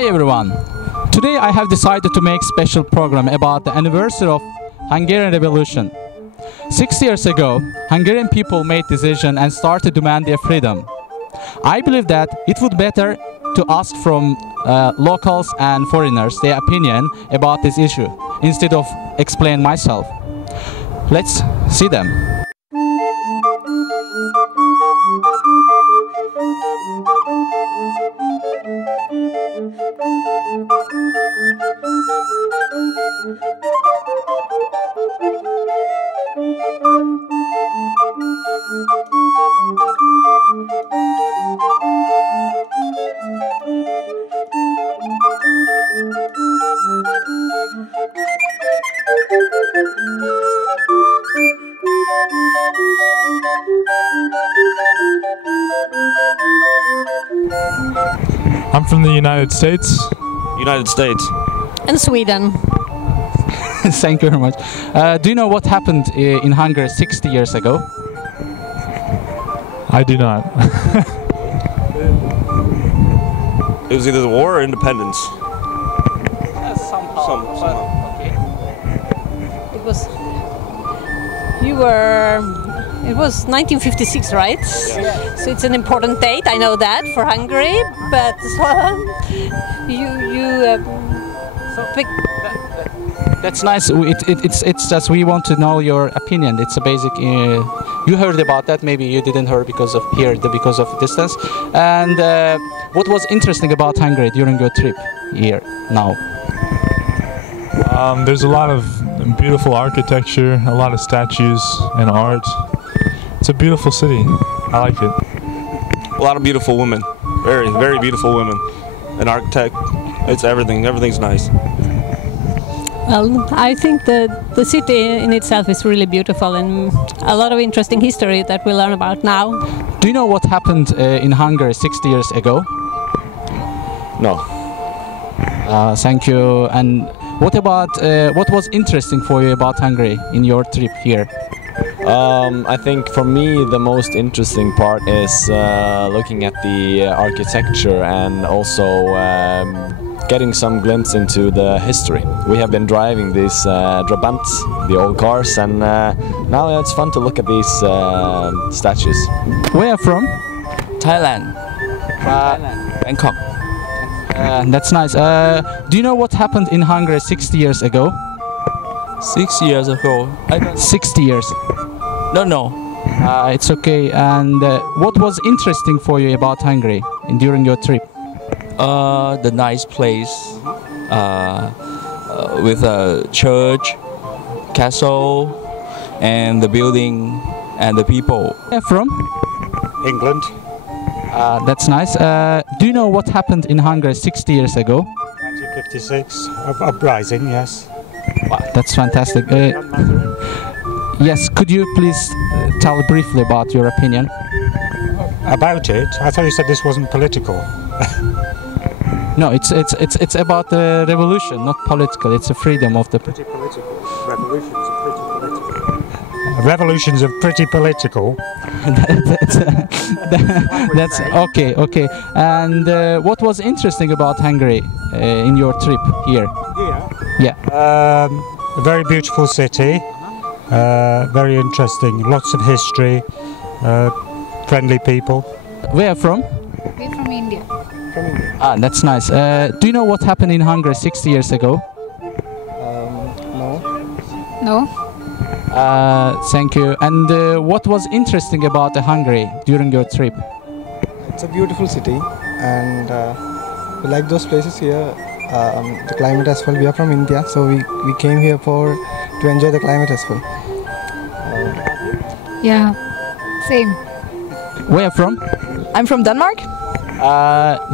Hi everyone! Today I have decided to make special program about the anniversary of Hungarian Revolution. 6 years ago, Hungarian people made decision and started to demand their freedom. I believe that it would better to ask from locals and foreigners their opinion about this issue instead of explain myself. Let's see them. I'm from the United States. United States. And Sweden. Thank you very much. Do you know what happened in Hungary 60 years ago? I do not. It was either the war or independence. Somehow. Okay. It was. You were. It was 1956, right? Yeah. So it's an important date. I know that for Hungary, but That's nice. It's just we want to know your opinion. It's a basic. You heard about that. Maybe you didn't hear because of distance. And what was interesting about Hungary during your trip here now? There's a lot of beautiful architecture, a lot of statues and art. It's a beautiful city. I like it. A lot of beautiful women. Very, very beautiful women. An architect. It's everything. Everything's nice. Well, I think the city in itself is really beautiful and a lot of interesting history that we learn about now. Do you know what happened in Hungary 60 years ago? No. Thank you. And what about what was interesting for you about Hungary in your trip here? I think for me the most interesting part is looking at the architecture and also getting some glimpse into the history. We have been driving these Trabants, the old cars, and now it's fun to look at these statues. Where from? Thailand. Bangkok. That's nice. Do you know what happened in Hungary 60 years ago? 6 years ago. 60 years. No. It's okay. And what was interesting for you about Hungary during your trip? The nice place with a church, castle, and the building and the people. Where from? England. That's nice. Do you know what happened in Hungary 60 years ago? 1956. Uprising, yes. Wow, that's fantastic. Yes, could you please tell briefly about your opinion? About it? I thought you said this wasn't political. No, it's about the revolution, not political. It's a freedom of the. Pretty political. Revolutions are pretty political. That's okay. Okay. And what was interesting about Hungary in your trip here? Here. Yeah. A very beautiful city. Very interesting. Lots of history. Friendly people. Where from? We're from India. Ah, that's nice. Do you know what happened in Hungary 60 years ago? No? Thank you. And what was interesting about Hungary during your trip? It's a beautiful city, and we like those places here. The climate as well. We are from India, so we came here to enjoy the climate as well. Yeah, same. Where from? I'm from Denmark.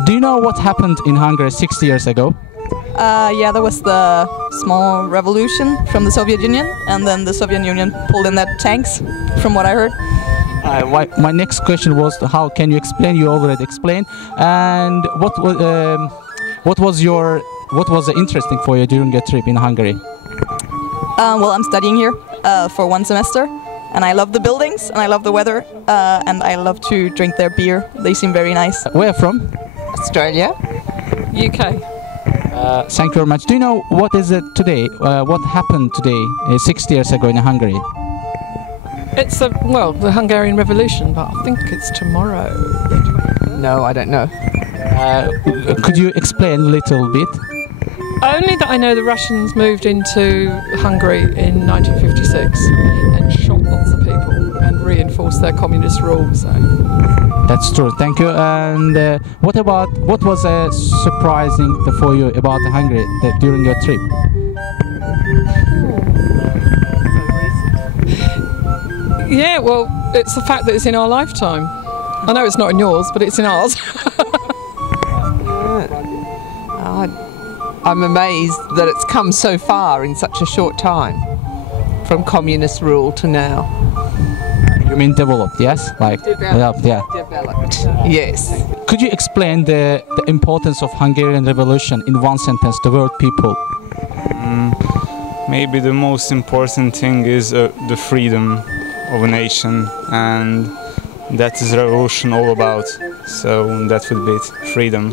Do you know what happened in Hungary 60 years ago? Yeah, there was the small revolution from the Soviet Union, and then the Soviet Union pulled in their tanks, from what I heard. My next question was how can you explain? You already explained. And what was interesting for you during your trip in Hungary? Well, I'm studying here for 1 semester, and I love the buildings, and I love the weather, and I love to drink their beer. They seem very nice. Where from? Australia. UK. Thank you very much. Do you know what is it today? What happened today, 60 years ago in Hungary? It's the Hungarian Revolution, but I think it's tomorrow. No, I don't know. Could you explain a little bit? Only that I know the Russians moved into Hungary in 1956 and shot lots of people and reinforced their communist rule. So. That's true. Thank you. And what was surprising for you about Hungary during your trip? Yeah, well, it's the fact that it's in our lifetime. I know it's not in yours, but it's in ours. I'm amazed that it's come so far in such a short time, from communist rule to now. You mean developed, yes? Like developed, yeah. Developed, yes. Could you explain the importance of Hungarian Revolution in one sentence to world people? Maybe the most important thing is the freedom of a nation, and that is revolution all about. So that would be it, freedom.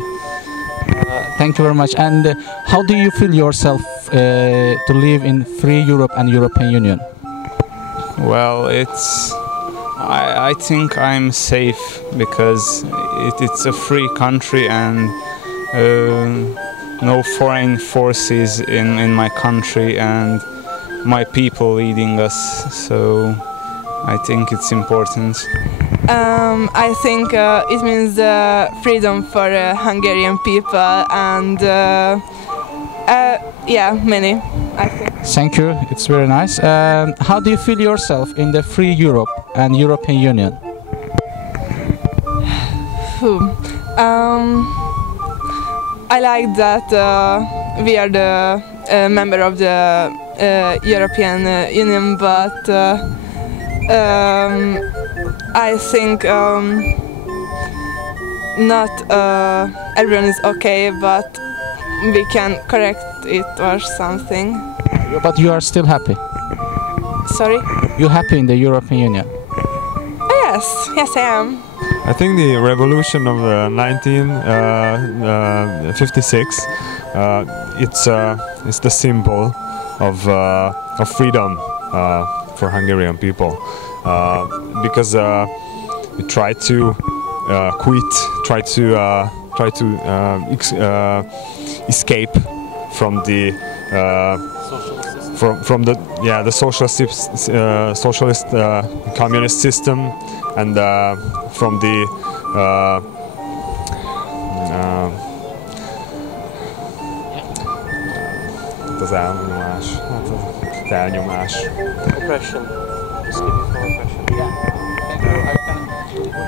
Thank you very much. And how do you feel yourself to live in free Europe and European Union? Well, I think I'm safe because it's a free country and no foreign forces in my country and my people leading us. So I think it's important. I think it means freedom for Hungarian people and yeah, many, I think. Thank you, it's very nice. How do you feel yourself in the free Europe and European Union? I like that we are the member of the European Union, but I think not everyone is okay, but we can correct it or something. But you are still happy? Sorry? You're happy in the European Union? Yes I am. I think the revolution of 1956 it's the symbol of freedom for Hungarian people, because we try to escape from the the socialist communist system, and from the oppression.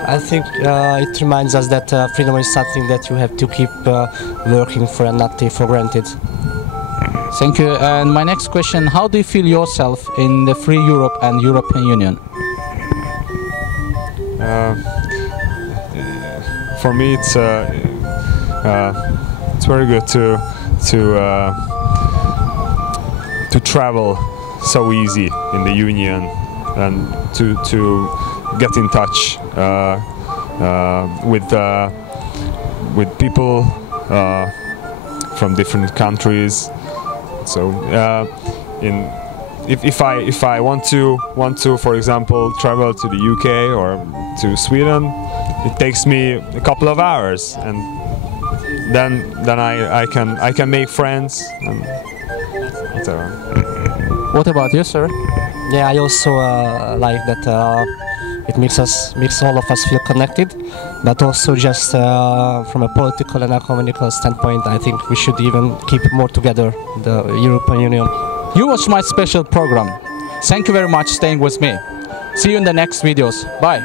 I think it reminds us that freedom is something that you have to keep working for and not take for granted. Thank you. And my next question, how do you feel yourself in the free Europe and European Union? For me, it's very good to travel so easy in the Union and to get in touch with people from different countries. So if I want to, for example, travel to the UK or to Sweden, it takes me a couple of hours, and then I can make friends and whatever. What about you, sir? Yeah, I also like that it makes all of us feel connected, but also just from a political and economical standpoint, I think we should even keep more together, the European Union. You watched my special program. Thank you very much for staying with me. See you in the next videos. Bye.